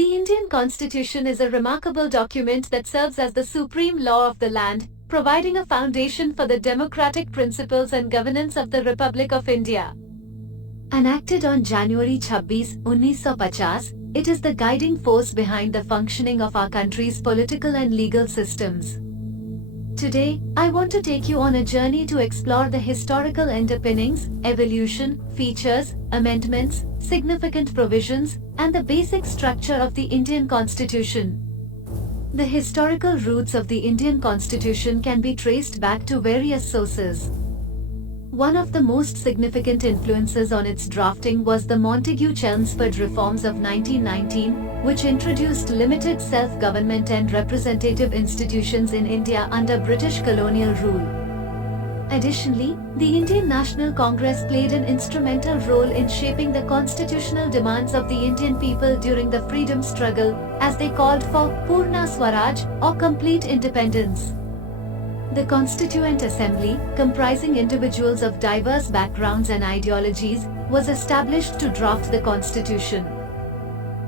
The Indian Constitution is a remarkable document that serves as the supreme law of the land, providing a foundation for the democratic principles and governance of the Republic of India. Enacted on January 26, 1950, it is the guiding force behind the functioning of our country's political and legal systems. Today, I want to take you on a journey to explore the historical underpinnings, evolution, features, amendments, significant provisions, and the basic structure of the Indian Constitution. The historical roots of the Indian Constitution can be traced back to various sources. One of the most significant influences on its drafting was the Montagu-Chelmsford reforms of 1919, which introduced limited self-government and representative institutions in India under British colonial rule. Additionally, the Indian National Congress played an instrumental role in shaping the constitutional demands of the Indian people during the freedom struggle, as they called for Purna Swaraj, or complete independence. The Constituent Assembly, comprising individuals of diverse backgrounds and ideologies, was established to draft the Constitution.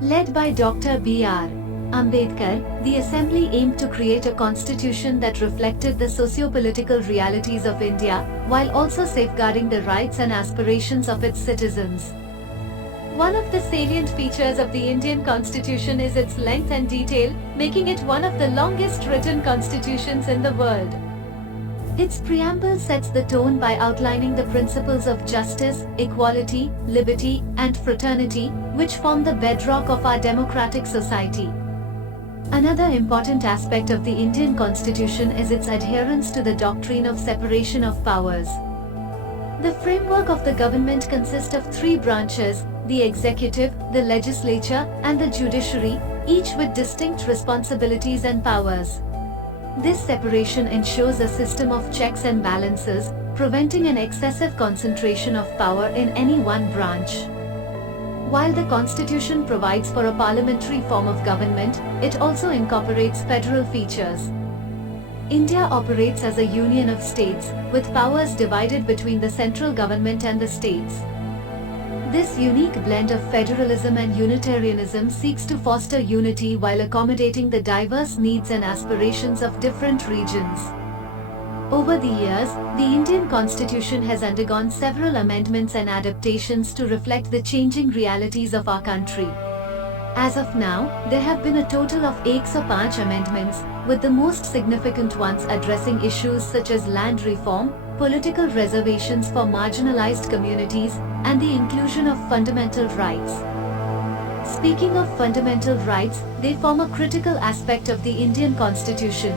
Led by Dr. B.R. Ambedkar, the Assembly aimed to create a constitution that reflected the socio-political realities of India, while also safeguarding the rights and aspirations of its citizens. One of the salient features of the Indian Constitution is its length and detail, making it one of the longest written constitutions in the world. Its preamble sets the tone by outlining the principles of justice, equality, liberty, and fraternity, which form the bedrock of our democratic society. Another important aspect of the Indian Constitution is its adherence to the doctrine of separation of powers. The framework of the government consists of three branches: the executive, the legislature, and the judiciary, each with distinct responsibilities and powers. This separation ensures a system of checks and balances, preventing an excessive concentration of power in any one branch. While the Constitution provides for a parliamentary form of government, it also incorporates federal features. India operates as a union of states, with powers divided between the central government and the states. This unique blend of federalism and unitarianism seeks to foster unity while accommodating the diverse needs and aspirations of different regions. Over the years, the Indian Constitution has undergone several amendments and adaptations to reflect the changing realities of our country. As of now, there have been a total of 105 amendments, with the most significant ones addressing issues such as land reform, political reservations for marginalized communities, and the inclusion of fundamental rights. Speaking of fundamental rights, they form a critical aspect of the Indian Constitution.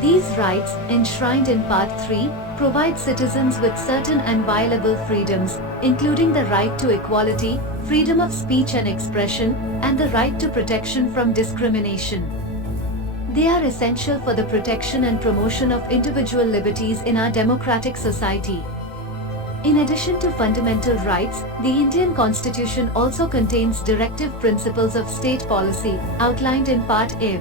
These rights, enshrined in Part 3, provide citizens with certain inviolable freedoms, including the right to equality, freedom of speech and expression, and the right to protection from discrimination. They are essential for the protection and promotion of individual liberties in our democratic society. In addition to fundamental rights, the Indian Constitution also contains directive principles of state policy, outlined in Part A.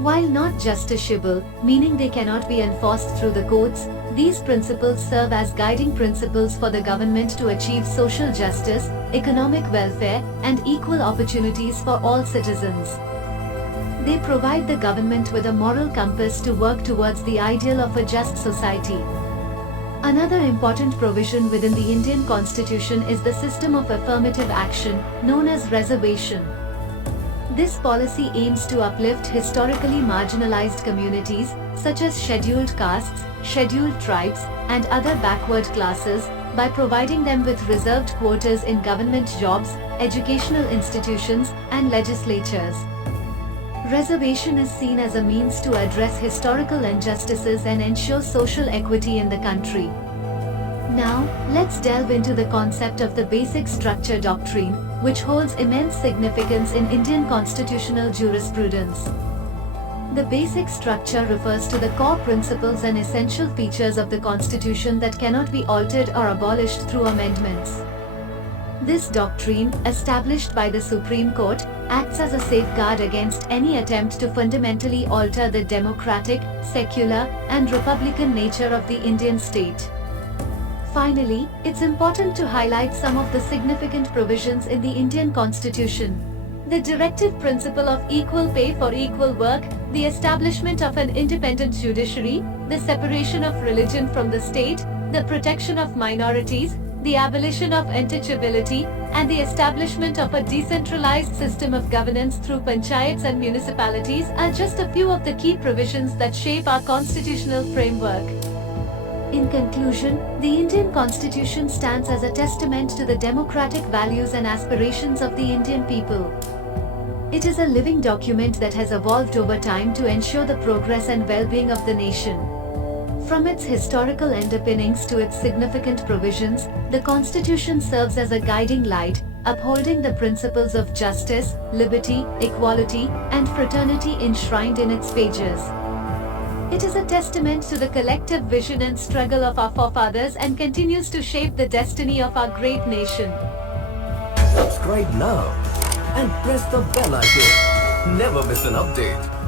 While not justiciable, meaning they cannot be enforced through the courts, these principles serve as guiding principles for the government to achieve social justice, economic welfare, and equal opportunities for all citizens. They provide the government with a moral compass to work towards the ideal of a just society. Another important provision within the Indian Constitution is the system of affirmative action, known as reservation. This policy aims to uplift historically marginalized communities, such as scheduled castes, scheduled tribes, and other backward classes, by providing them with reserved quotas in government jobs, educational institutions, and legislatures. Reservation is seen as a means to address historical injustices and ensure social equity in the country. Now, let's delve into the concept of the basic structure doctrine, which holds immense significance in Indian constitutional jurisprudence. The basic structure refers to the core principles and essential features of the Constitution that cannot be altered or abolished through amendments. This doctrine, established by the Supreme Court, acts as a safeguard against any attempt to fundamentally alter the democratic, secular, and republican nature of the Indian state. Finally, it's important to highlight some of the significant provisions in the Indian Constitution. The directive principle of equal pay for equal work, the establishment of an independent judiciary, the separation of religion from the state, the protection of minorities, the abolition of untouchability, and the establishment of a decentralized system of governance through panchayats and municipalities are just a few of the key provisions that shape our constitutional framework. In conclusion, the Indian Constitution stands as a testament to the democratic values and aspirations of the Indian people. It is a living document that has evolved over time to ensure the progress and well-being of the nation. From its historical underpinnings to its significant provisions, the Constitution serves as a guiding light, upholding the principles of justice, liberty, equality, and fraternity enshrined in its pages. It is a testament to the collective vision and struggle of our forefathers and continues to shape the destiny of our great nation. Subscribe now and press the bell icon. Never miss an update.